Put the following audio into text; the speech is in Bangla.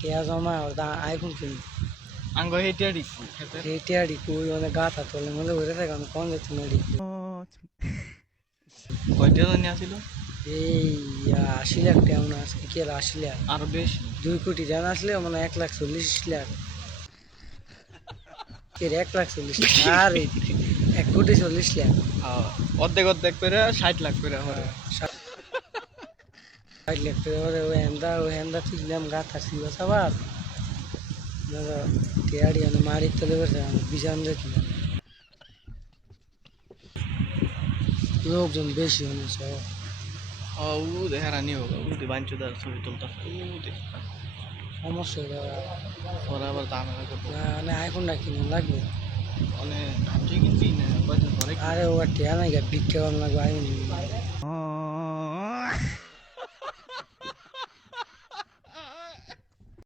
টিয়া জমা ওটা আইফোন কিনি আঙ্গ হেটিয়া ডিকু খেতে এই টিয়া ডিকু মানে গাথা তোলে মনে হয়ে থাকে আমি কোন যাচ্ছি না ডিকু কয়টা জানি আছিল এই ৮০ লাখ টাকা মনে আজকে কি আর ৮০ লাখ আরো বেশি 2 কোটি টাকা আসলে মানে ১,৪০,০০,০০০ এর ১,৪০,০০০ আর ১,৪০,০০,০০০ অর্ধেক অর্ধেক করে ৬০ লাখ করে হরে ৬০ লাখ টাকা করে ওই হেন্দা তুললাম গাথা ছিল সবার টিয়াড়ি মানে মারির তলে বসে আমি বিছান যাচ্ছিলাম লোকজন বেশি হয়েছে ও দে হেরানি হোক উঠে বাঞ্চুদার ছবি তুলতাম উঠে সমস্যা হয়ে যাবে ওরা আবার ঝামেলা করবো মানে আইফোনটা কিনে লাগবে মানে আমি কিনছি না কয়দিন পরে আরে ও টিয়া নাই ভিক্ষা কম লাগবে আইফোন